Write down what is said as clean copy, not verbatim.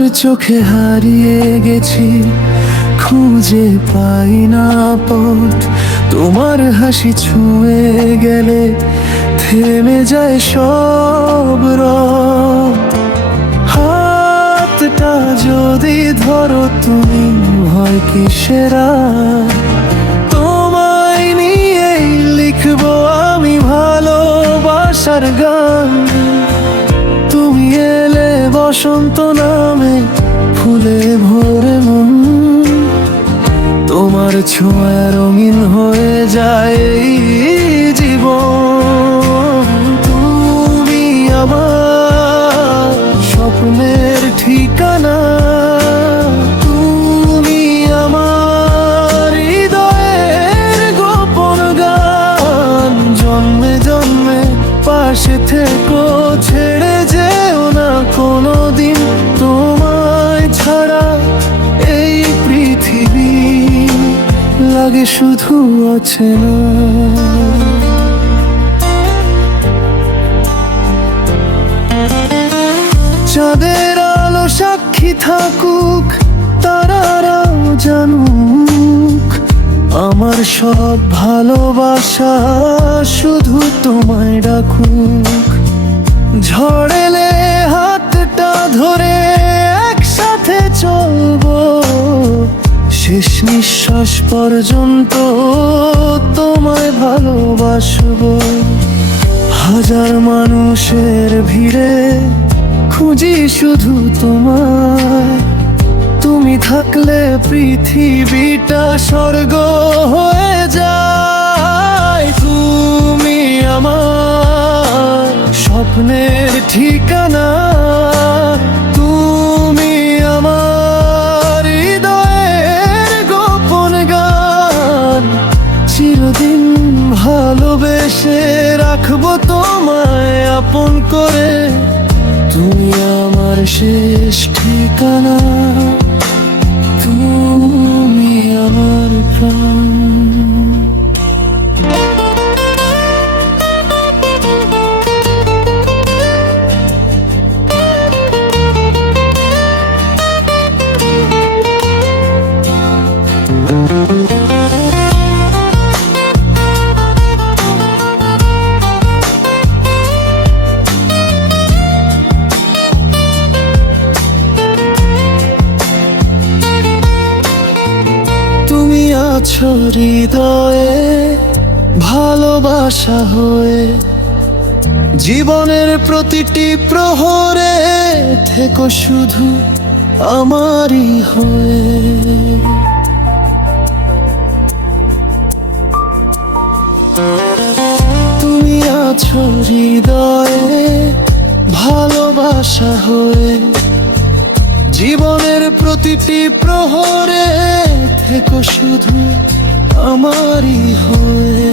তোমার চোখে হারিয়ে গেছি, খুঁজে পাই না পথ। তোমার হাসি ছুঁয়ে গেলে থেমে যায় সব রব। হাতটা যদি ধরো তুমি, হয় কি সেরা। তোমায় নিয়েই লিখবো আমি ভালোবাসার গান। তুমি এলে বসন্ত নামে ফুলে ভরে মন। তোমার ছোঁয়া রঙিন হয়ে যায় এই জীবন। তুমি আমার স্বপ্নের ঠিকানা, তুমি আমার হৃদয়ের গোপন গান। জন্মে জন্মে পাশে থেকো, ছেড়ে যেও না কোনোদিন। তোমায় ছাড়া এই পৃথিবী লাগে শুধু অচেনা। চাঁদের আলো সাক্ষী থাকুক, তারারাও জানুক, আমার সব ভালোবাসা শুধু তোমায় ডাকুক। ঝড় এলে হাতটা ধরে একসাথে চলবো, শেষ নিঃশ্বাস পর্যন্ত তোমায় ভালোবাসবো। হাজার মানুষের ভিড়ে খুঁজি শুধু তোমায়। তুমি থাকলে পৃথিবীটা স্বর্গ হয়ে যায়। তুমি আমার স্বপ্নের ঠিকানা, তুমি আমার হৃদয়ের গোপন গান। চিরদিন ভালোবেসে রাখবো তোমায় আপন করে। তুমি আমার শেষ ঠিকানা, তুমি আমার প্রাণ। আছো হৃদয়ে ভালোবাসা হয়ে, জীবনের প্রতিটি প্রহরে থেকো শুধু আমারই হয়ে। তুমি আছো হৃদয়ে ভালোবাসা হয়ে, জীবনের প্রতিটি প্রহরে থেকো শুধু আমারই হয়ে।